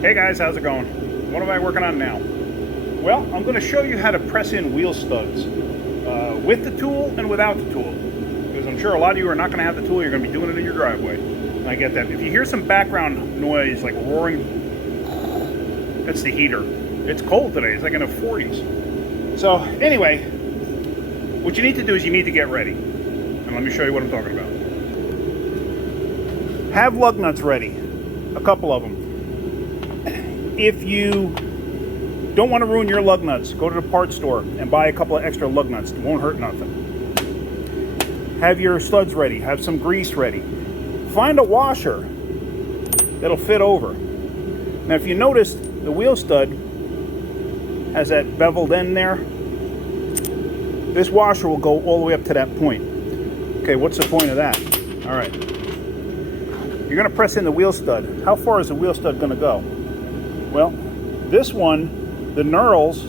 Hey guys, how's it going? What am I working on now? Well, I'm going to show you how to press in wheel studs with the tool and without the tool. Because I'm sure a lot of you are not going to have the tool, you're going to be doing it in your driveway. And I get that. If you hear some background noise like roaring, that's the heater. It's cold today, it's like in the 40s. So anyway, what you need to do is you need to get ready. And let me show you what I'm talking about. Have lug nuts ready, a couple of them. If you don't want to ruin your lug nuts, go to the parts store and buy a couple of extra lug nuts. It won't hurt nothing. Have your studs ready. Have some grease ready. Find a washer that'll fit over. Now, if you notice, the wheel stud has that beveled end there. This washer will go all the way up to that point. Okay, what's the point of that? All right. You're going to press in the wheel stud. How far is the wheel stud going to go? Well, this one, the knurls,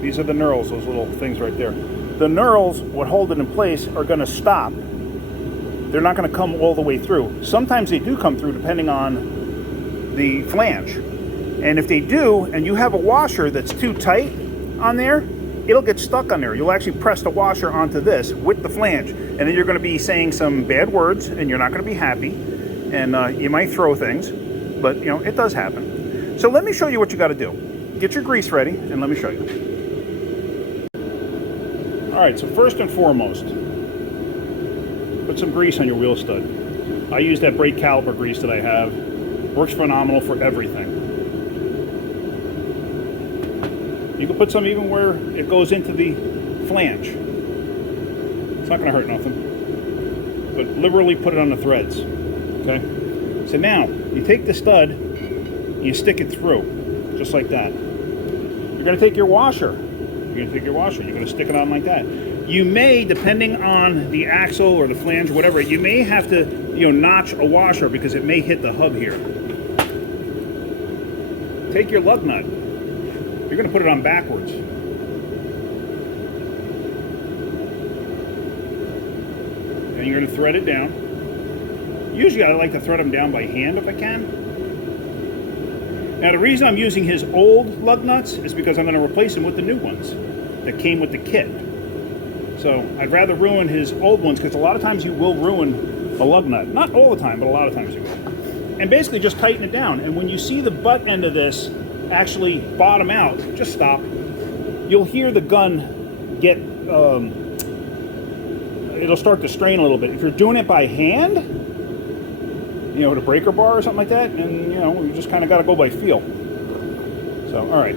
these are the knurls, those little things right there. The knurls, what hold it in place, are going to stop. They're not going to come all the way through. Sometimes they do come through depending on the flange. And if they do, and you have a washer that's too tight on there, it'll get stuck on there. You'll actually press the washer onto this with the flange. And then you're going to be saying some bad words, and you're not going to be happy. And you might throw things, but you know, it does happen. So let me show you what you got to do. Get your grease ready, and let me show you. All right, so first and foremost, put some grease on your wheel stud. I use that brake caliper grease that I have. Works phenomenal for everything. You can put some even where it goes into the flange. It's not going to hurt nothing. But liberally put it on the threads. Okay? So now, you take the stud, you stick it through, just like that. You're going to take your washer. You're going to stick it on like that. You may, depending on the axle or the flange or whatever, you may have to, notch a washer because it may hit the hub here. Take your lug nut. You're going to put it on backwards. And you're going to thread it down. Usually I like to thread them down by hand if I can. Now the reason I'm using his old lug nuts is because I'm going to replace them with the new ones that came with the kit. So I'd rather ruin his old ones because a lot of times you will ruin a lug nut. Not all the time, but a lot of times you will. And basically just tighten it down. And when you see the butt end of this actually bottom out, just stop. You'll hear the gun get, it'll start to strain a little bit. If you're doing it by hand, with a breaker bar or something like that, and you just kind of got to go by feel. So, all right.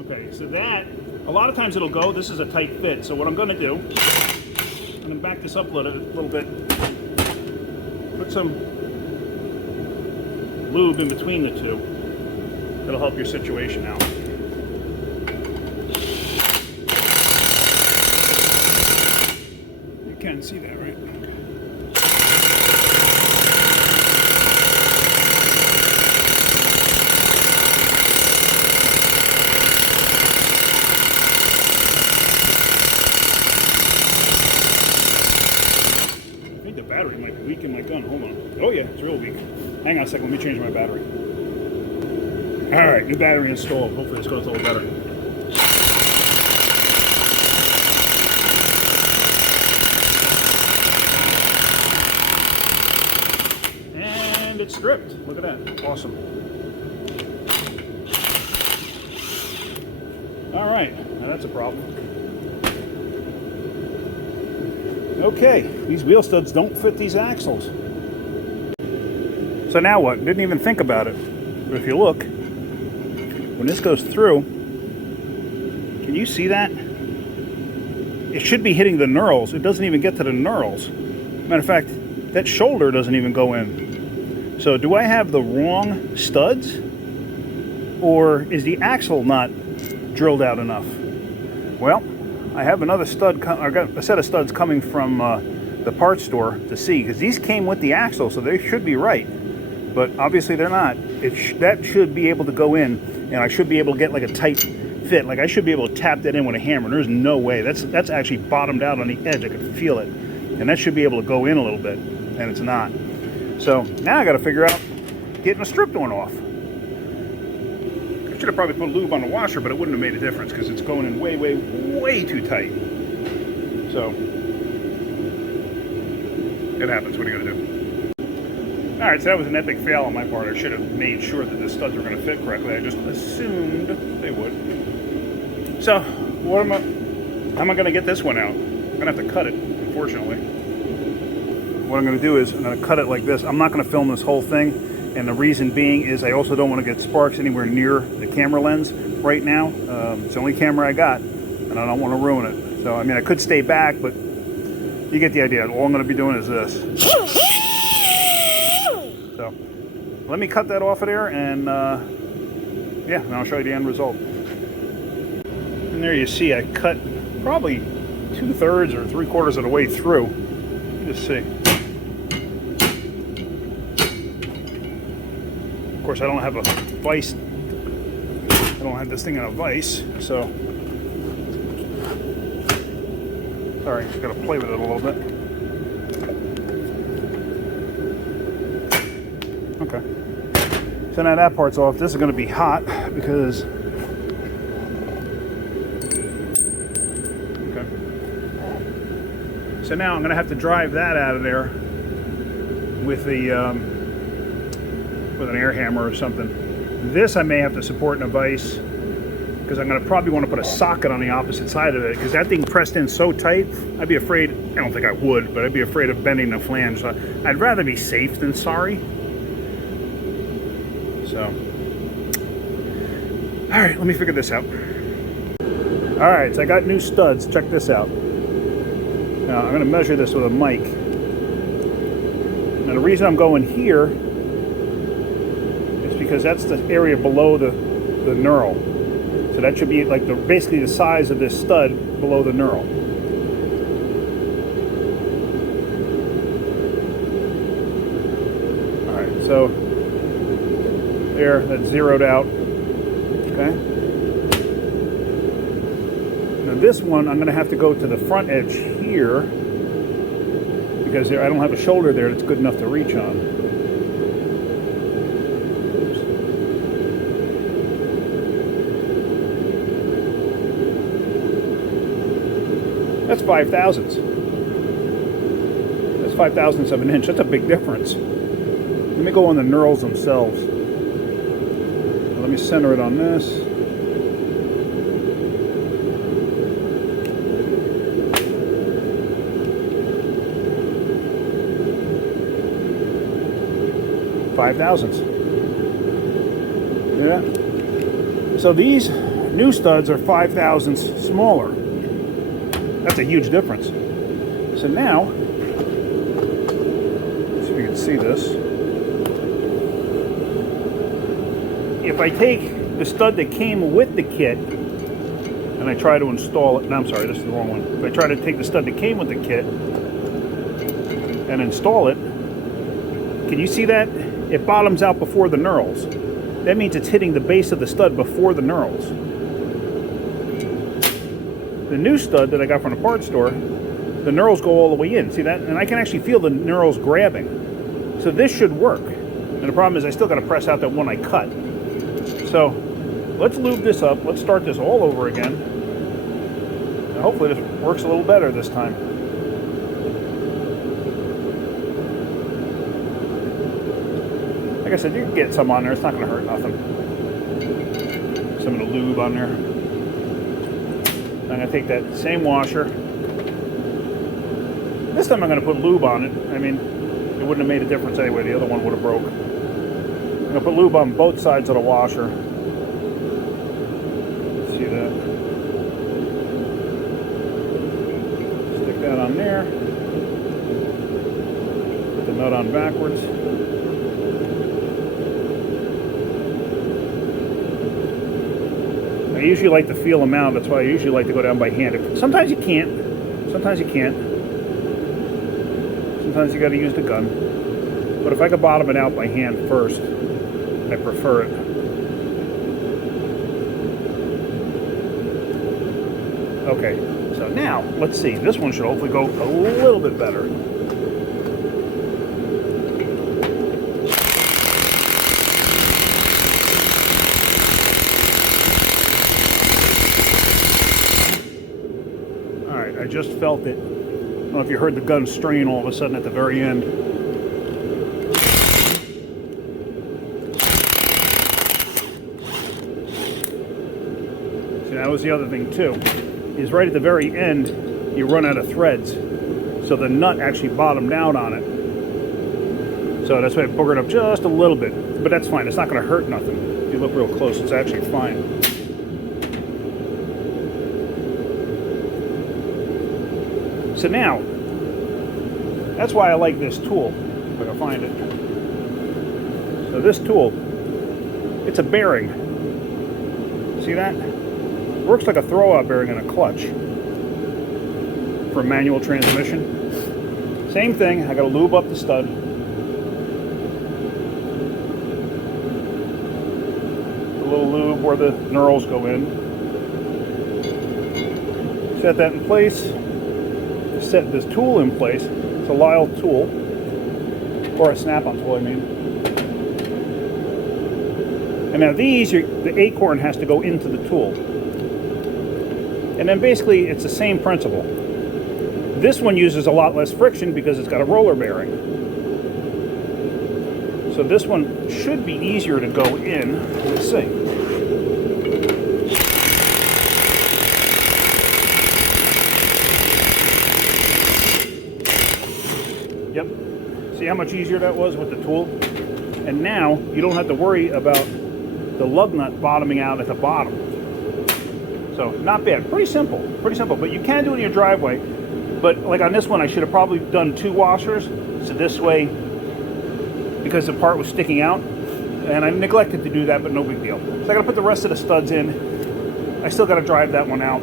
Okay, so that, a lot of times it'll go. This is a tight fit, so what I'm going to do, I'm going to back this up a little bit, put some lube in between the two. It'll help your situation out. You can see that, right? I think the battery might be weak in my gun. Hold on. Oh yeah, it's real weak. Hang on a second, let me change my battery. All right, new battery installed. Hopefully this goes a little better. And it's stripped. Look at that. Awesome. All right, now that's a problem. Okay, these wheel studs don't fit these axles. So now what? Didn't even think about it. But if you look, when this goes through, can you see that? It should be hitting the knurls. It doesn't even get to the knurls. Matter of fact, that shoulder doesn't even go in. So do I have the wrong studs? Or is the axle not drilled out enough? Well, I have another stud, I got a set of studs coming from the parts store to see, because these came with the axle, so they should be right. But obviously they're not. That should be able to go in, and I should be able to get like a tight fit. Like I should be able to tap that in with a hammer. There's no way. That's actually bottomed out on the edge. I can feel it. And that should be able to go in a little bit, and it's not. So now I got to figure out getting a strip joint off. I should have probably put lube on the washer, but it wouldn't have made a difference because it's going in way, way, way too tight. So it happens. What are you going to do? All right, so that was an epic fail on my part. I should have made sure that the studs were going to fit correctly. I just assumed they would. So how am I going to get this one out? I'm going to have to cut it, unfortunately. What I'm going to do is I'm going to cut it like this. I'm not going to film this whole thing, and the reason being is I also don't want to get sparks anywhere near the camera lens right now. It's the only camera I got, and I don't want to ruin it. So, I mean, I could stay back, but you get the idea. All I'm going to be doing is this. So, let me cut that off of there, and yeah, and I'll show you the end result. And there you see I cut probably 2/3 or 3/4 of the way through. Just see. Of course, I don't have a vise. I don't have this thing in a vise, so sorry, just gotta play with it a little bit. Okay. So now that part's off. This is gonna be hot because. Okay. So now I'm gonna have to drive that out of there with the with an air hammer or something. This I may have to support in a vise because I'm going to probably want to put a socket on the opposite side of it because that thing pressed in so tight, I'd be afraid, I don't think I would, but I'd be afraid of bending the flange. So I'd rather be safe than sorry. So, all right, let me figure this out. All right, so I got new studs. Check this out. Now I'm going to measure this with a mic. Now the reason I'm going here because that's the area below the knurl. So that should be like basically the size of this stud below the knurl. Alright, so there, that's zeroed out. Okay. Now this one, I'm going to have to go to the front edge here because I don't have a shoulder there that's good enough to reach on. That's 5/1000ths. That's 5/1000ths of an inch. That's a big difference. Let me go on the knurls themselves. Let me center it on this. $5/1000ths. Yeah. So these new studs are 5/1000ths smaller. That's a huge difference. So now, let's see if you can see this. If I take the stud that came with the kit and I try to install it, no, I'm sorry, this is the wrong one. If I try to take the stud that came with the kit and install it, can you see that? It bottoms out before the knurls. That means it's hitting the base of the stud before the knurls. The new stud that I got from the parts store, the knurls go all the way in. See that? And I can actually feel the knurls grabbing. So this should work. And the problem is I still got to press out that one I cut. So let's lube this up. Let's start this all over again. And hopefully this works a little better this time. Like I said, you can get some on there. It's not going to hurt nothing. Some of the lube on there. I'm going to take that same washer. This time I'm going to put lube on it. I mean, it wouldn't have made a difference anyway. The other one would have broke. I'm going to put lube on both sides of the washer. See that? Stick that on there. Put the nut on backwards. I usually like to feel them out. That's why I usually like to go down by hand. Sometimes you can't. Sometimes you can't. Sometimes you got to use the gun. But if I could bottom it out by hand first, I prefer it. Okay, so now let's see. This one should hopefully go a little bit better. All right, I just felt it. I don't know if you heard the gun strain all of a sudden at the very end. See, that was the other thing too, is right at the very end, you run out of threads. So the nut actually bottomed out on it. So that's why I boogered up just a little bit. But that's fine, it's not gonna hurt nothing. If you look real close, it's actually fine. So now, that's why I like this tool, if I can find it. So this tool, it's a bearing. See that? Works like a throwout bearing in a clutch for a manual transmission. Same thing, I gotta lube up the stud. A little lube where the knurls go in. Set that in place. Set this tool in place. It's a Lisle tool, or a snap-on tool, I mean. And now these, the acorn has to go into the tool. And then basically it's the same principle. This one uses a lot less friction because it's got a roller bearing. So this one should be easier to go in. Let's see. Yep. See how much easier that was with the tool? And now you don't have to worry about the lug nut bottoming out at the bottom. So not bad. Pretty simple. Pretty simple. But you can do it in your driveway. But like on this one, I should have probably done 2 washers. So this way, because the part was sticking out. And I neglected to do that, but no big deal. So I got to put the rest of the studs in. I still got to drive that one out.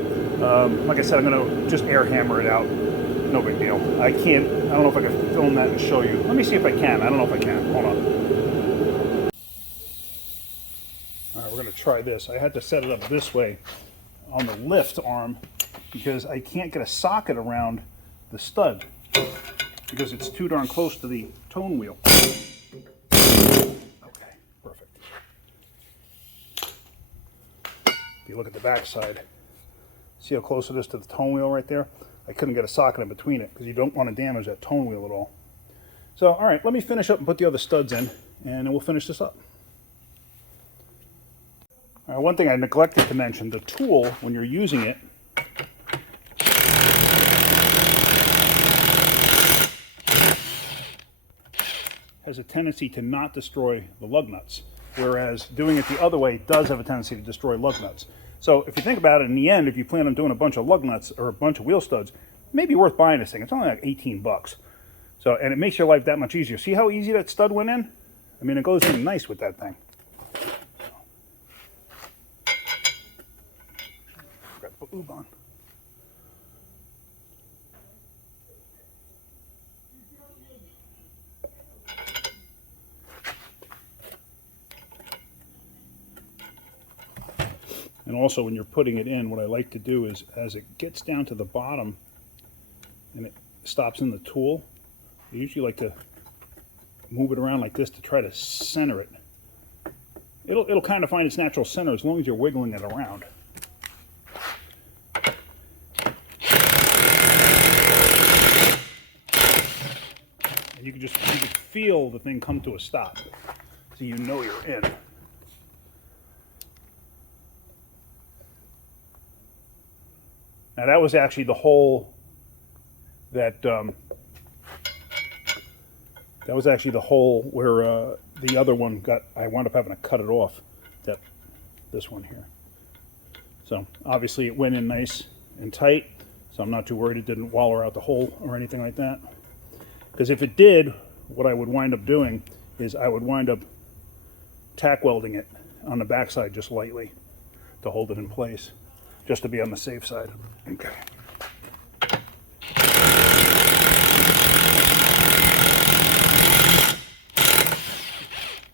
Like I said, I'm going to just air hammer it out. No big deal. I don't know if I can film that and show you. Let me see if I can. I don't know if I can. Hold on. All right, we're going to try this. I had to set it up this way on the lift arm because I can't get a socket around the stud because it's too darn close to the tone wheel. Okay, perfect. If you look at the back side, see how close it is to the tone wheel right there? I couldn't get a socket in between it because you don't want to damage that tone wheel at all. So, all right, let me finish up and put the other studs in, and then we'll finish this up. All right, one thing I neglected to mention, the tool, when you're using it, has a tendency to not destroy the lug nuts, whereas doing it the other way does have a tendency to destroy lug nuts. So if you think about it, in the end, if you plan on doing a bunch of lug nuts or a bunch of wheel studs, it may be worth buying this thing. It's only like 18 bucks. So, and it makes your life that much easier. See how easy that stud went in? I mean, it goes in nice with that thing. Forgot to put lube on. And also when you're putting it in, what I like to do is as it gets down to the bottom and it stops in the tool, I usually like to move it around like this to try to center it. It'll kind of find its natural center as long as you're wiggling it around. And you can feel the thing come to a stop, so you know you're in. Now that was actually the hole that was actually the hole where the other one got. I wound up having to cut it off. This one here. So obviously it went in nice and tight. So I'm not too worried it didn't wallow out the hole or anything like that. Because if it did, what I would wind up doing is I would wind up tack welding it on the backside just lightly to hold it in place, just to be on the safe side. Okay.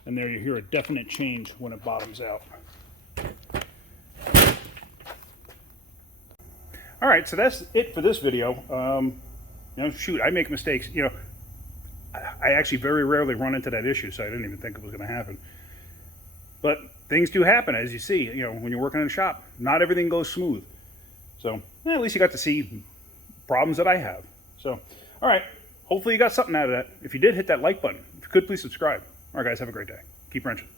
And there you hear a definite change when it bottoms out. All right, so that's it for this video. You know, shoot, I make mistakes. You know, I actually very rarely run into that issue, so I didn't even think it was going to happen. But things do happen, as you see. You know, when you're working in a shop, not everything goes smooth. So at least you got to see problems that I have. So, all right, hopefully you got something out of that. If you did, hit that like button. If you could, please subscribe. All right, guys, have a great day. Keep wrenching.